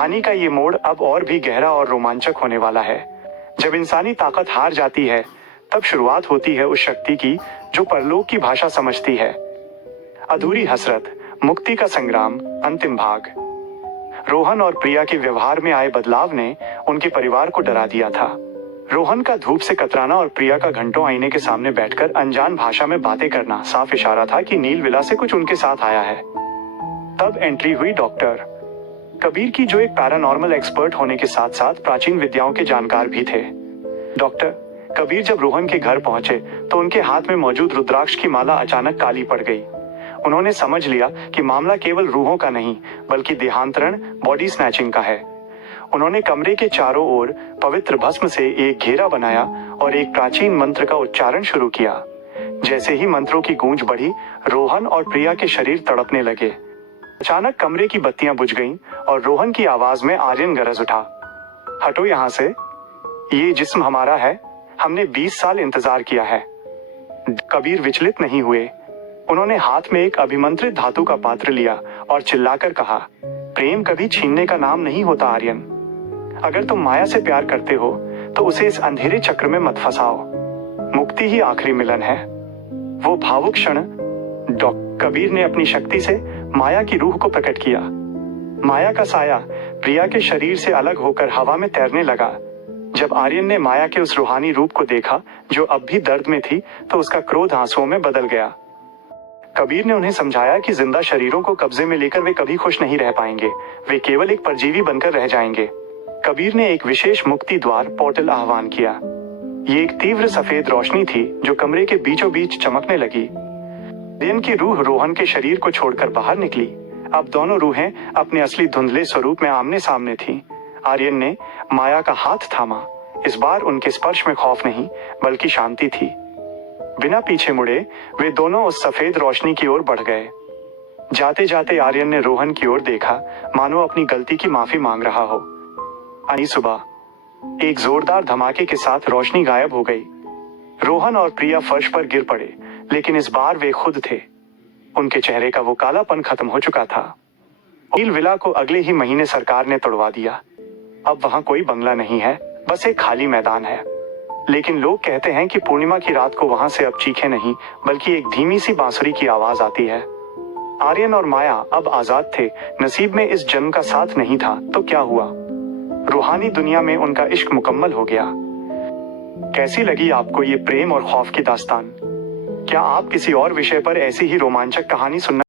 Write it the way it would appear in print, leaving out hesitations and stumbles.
कहानी का ये मोड़ अब और भी गहरा और रोमांचक होने वाला है। जब इंसानी ताकत हार जाती है तब शुरुआत होती है उस शक्ति की जो परलोक की भाषा समझती है। अधूरी हसरत, मुक्ति का संग्राम, अंतिम भाग। रोहन और प्रिया के व्यवहार में आए बदलाव ने उनके परिवार को डरा दिया था। रोहन का धूप से कतराना और प्रिया का घंटों आईने के सामने बैठकर अनजान भाषा में बातें करना साफ इशारा था कि नीलविला से कुछ उनके साथ आया है। तब एंट्री हुई डॉक्टर कबीर की, जो एक पैरानॉर्मल एक्सपर्ट होने के साथ साथ प्राचीन विद्याओं के जानकार भी थे। डॉक्टर कबीर जब रोहन के घर पहुंचे तो उनके हाथ में मौजूद रुद्राक्ष की माला अचानक काली पड़ गई। उन्होंने समझ लिया कि मामला केवल रूहों का नहीं बल्कि देहांतरण, बॉडी स्नैचिंग का है। उन्होंने कमरे के चारों ओर पवित्र भस्म से एक घेरा बनाया और एक प्राचीन मंत्र का उच्चारण शुरू किया। जैसे ही मंत्रों की गूंज बढ़ी, रोहन और प्रिया के शरीर तड़पने लगे। अचानक कमरे की बत्तियां बुझ गईं और रोहन की आवाज में आर्यन गरज उठा, हटो यहां से, ये जिस्म हमारा है, हमने 20 साल इंतजार किया है। कबीर विचलित नहीं हुए। उन्होंने हाथ में एक अभिमंत्रित धातु का पात्र लिया और चिल्लाकर कहा, प्रेम कभी छीनने का नाम नहीं होता आर्यन। अगर तुम माया से प्यार करते हो तो उसे इस अंधेरे चक्र में मत फंसाओ। मुक्ति ही आखिरी मिलन है। वो भावुक क्षण, कबीर ने अपनी शक्ति से माया की रूह को प्रकट किया। माया का साया प्रिया के शरीर से अलग होकर हवा में तैरने लगा। जब आर्यन ने माया के उस रूहानी रूप को देखा जो अब भी दर्द में थी, तो उसका क्रोध आंसुओं में बदल गया। कबीर ने उन्हें समझाया कि जिंदा शरीरों को कब्जे में लेकर वे कभी खुश नहीं रह पाएंगे, वे केवल एक परजीवी बनकर रह जाएंगे। कबीर ने एक विशेष मुक्ति द्वार पोर्टल आह्वान किया। ये एक तीव्र सफेद रोशनी थी जो कमरे के बीचों बीच चमकने लगी। आर्यन की रूह रोहन के शरीर को छोड़कर बाहर निकली। अब दोनों रूहें अपने असली धुंधले स्वरूप में आमने सामने थीं। आर्यन ने माया का हाथ थामा। इस बार उनके स्पर्श में खौफ नहीं बल्कि शांति थी। बिना पीछे मुड़े वे दोनों उस सफेद रोशनी की ओर बढ़ गए। जाते जाते आर्यन ने रोहन की ओर देखा, मानो अपनी गलती की माफी मांग रहा हो। आई सुबह एक जोरदार धमाके के साथ रोशनी गायब हो गई। रोहन और प्रिया फर्श पर गिर पड़े, लेकिन इस बार वे खुद थे। उनके चेहरे का वो कालापन खत्म हो चुका था। नीलविला को अगले ही महीने सरकार ने तोड़वा दिया। अब वहां कोई बंगला नहीं है, बस एक खाली मैदान है। लेकिन लोग कहते हैं कि पूर्णिमा की रात को वहां से अब चीखें नहीं बल्कि एक धीमी सी बांसुरी की आवाज आती है। आर्यन और माया अब आजाद थे। नसीब में इस जन्म का साथ नहीं था तो क्या हुआ, रूहानी दुनिया में उनका इश्क मुकम्मल हो गया। कैसी लगी आपको ये प्रेम और खौफ की दास्तान? क्या आप किसी और विषय पर ऐसी ही रोमांचक कहानी सुनना